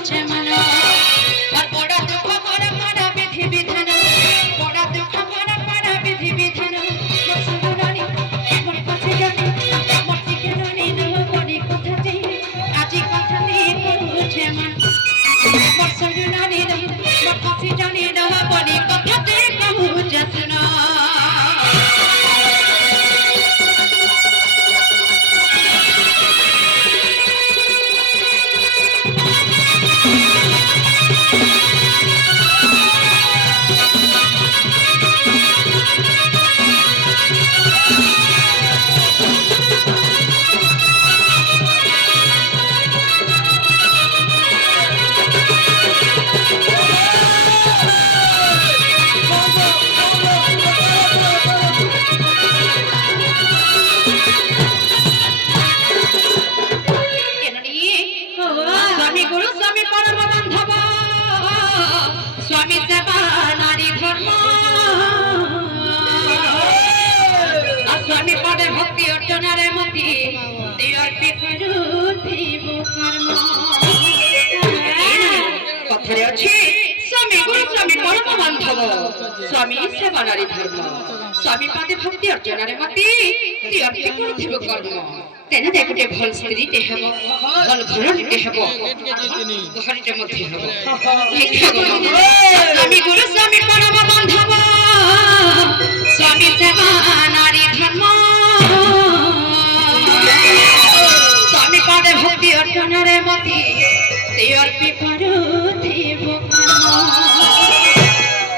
বুঝে মন আর বড় দুঃখ করে মারা বিধি বিধান বড় দুঃখ করে মারা বিধি বিধান মসুরানি এমন কাছে জানি মতি কেন নিল বড়ি কথাতে আজি কথাতে বুঝে মন মসুরানি মতি জানি না বড়ি কথাতে বুঝে না स्वामी सेवा नारी धर्म स्वामी पदे भक्ति अर्चनारे मति कथारे अछि स्वामी गुरु स्वामी परम बांधव स्वामी सेवा नारी धर्म स्वामी पदे भक्ति अर्चनारे मति अर्पित करुथिबो कर्म तेने देखते भल स्त्री ते हेबो भल घर ते हेबो घरटे मध्ये हेबो स्वामी गुरु स्वामी परम बांधव स्वामी सेवा नारी धर्म स्वामी पदे भक्ति अर्चनारे मति ते अर्पित करुथिबो कर्म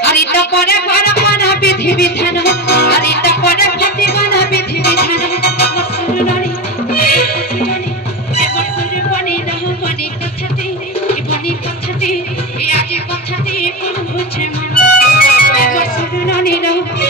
हरित करे परम विधि विधान हरित करे भक्ति बन विधि विधान मसुरानी কথাতে আজি কথাতে বুঝে